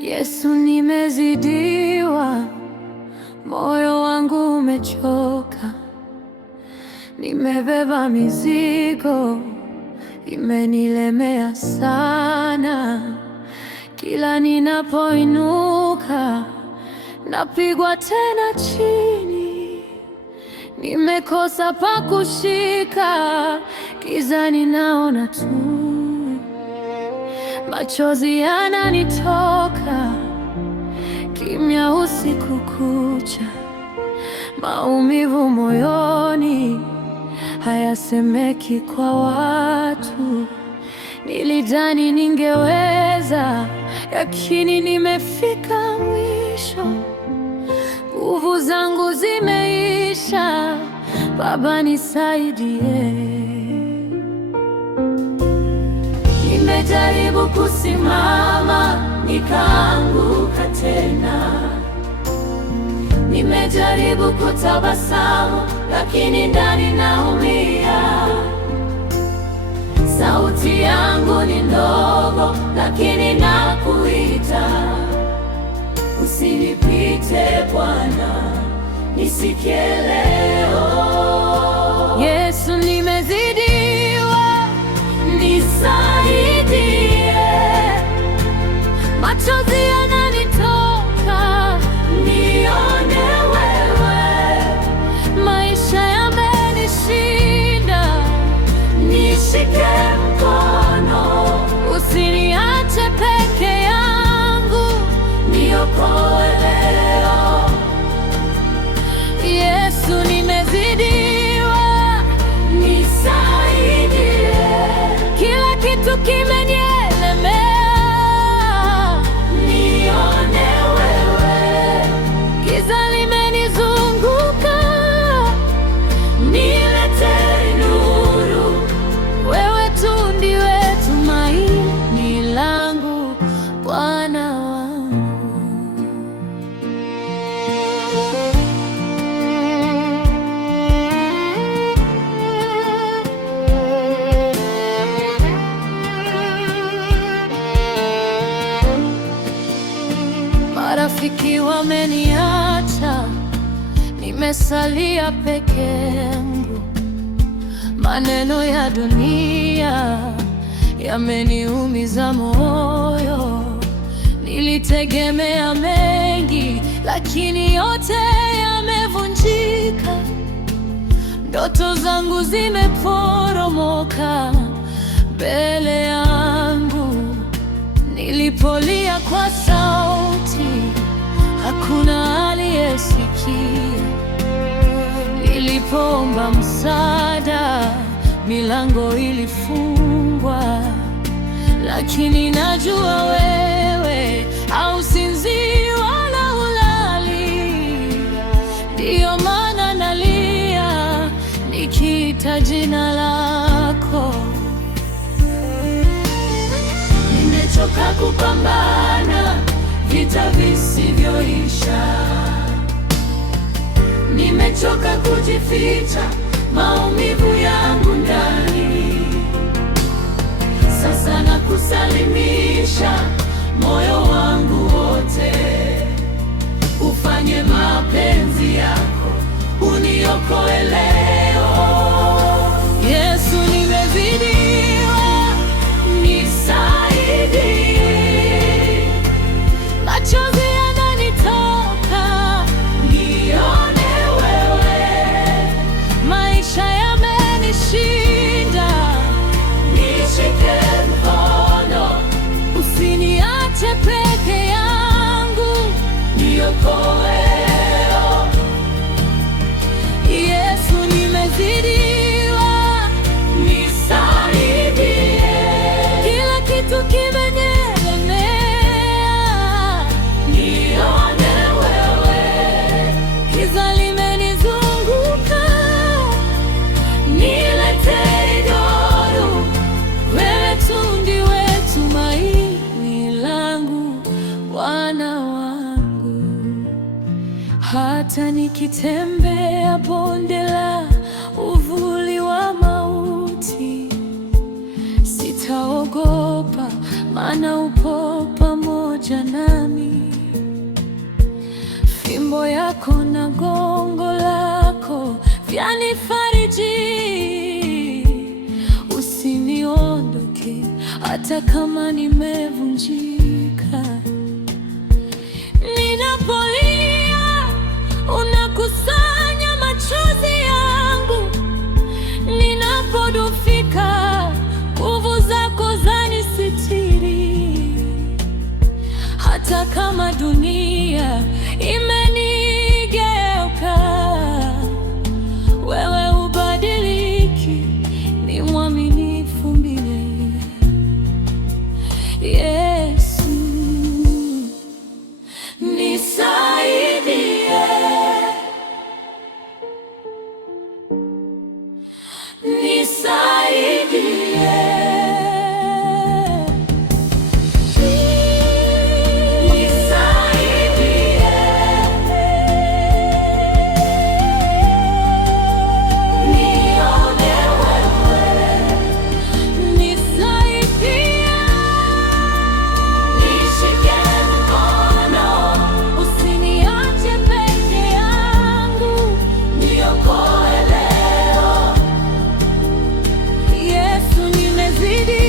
Yesu, nimezidiwa, moyo wangu umechoka, nimebeba mizigo imenilemea sana. Kila ninapoinuka napigwa tena chini, nimekosa pa kushika, gizani naona tu, machozi yananitoka, kimya usiku kucha, maumivu moyoni hayasemeki kwa watu. Nilidhani ningeweza, lakini nimefika mwisho, nguvu zangu zimeisha. Baba nisaidie. Nimejaribu kusimama, nikaanguka tena. Nimejaribu kutabasamu, lakini ndani naumia. Sauti yangu ni ndogo, lakini nakuita. Usinipite Bwana, nisikie leo. Yesu, nimezidiwa, nisaidie. Machozi yananitoka, nione wewe. Maisha yamenishinda, nishike mkono. Usiniache peke yangu, niokoe leo. Yesu, nimezidiwa, nisaidie. Kila kitu kimenielemea, nione wewe. Giza limenizunguka, niletee nuru. Wewe tu ndiwe tumaini langu, Bwana wangu. Marafiki wameniacha, nimesalia peke yangu. Maneno ya dunia yameniumiza moyo. Nilitegemea mengi, lakini yote yamevunjika. Ndoto zangu zimeporomoka mbele yangu. Nilipolia kwa sauti, hakuna aliyesikia. Nilipoomba msaada, milango ilifungwa. Lakini najua wewe hausinzii wala hulali. Ndiyo maana nalia, nikiita jina lako. Nimechoka kupambana vita visivyoisha. Nimechoka kujificha maumivu yangu ndani. Sasa nakusalimisha moyo wangu wote. Ufanye mapenzi yako, uniokoe leo. Yesu, nimezidiwa, nisaidie. Machozi yananitoka, nione wewe. Maisha yamenishinda, nishike mkono. Usiniache peke yangu, niokoe leo. Yesu, nimezidiwa, nisaidie. Kila kitu kimenielemea, nione wewe. Giza limenizunguka, niletee nuru. Wewe tu ndiwe tumaini langu, Bwana wangu. Hata nikitembea bonde la uvuli wa mauti, sitaogopa, maana upo pamoja nami. Fimbo yako na gongo lako vyanifariji. Usiniondoke hata kama nimevunjika. Ninapolia unakusanya machozi yangu. Ninapodhoofika nguvu zako zanisitiri. Hata kama dunia imenigeuka, wewe hubadiliki, ni mwaminifu milele. Yesu, nisaidie, nisaidie. Yesu, nisaidie.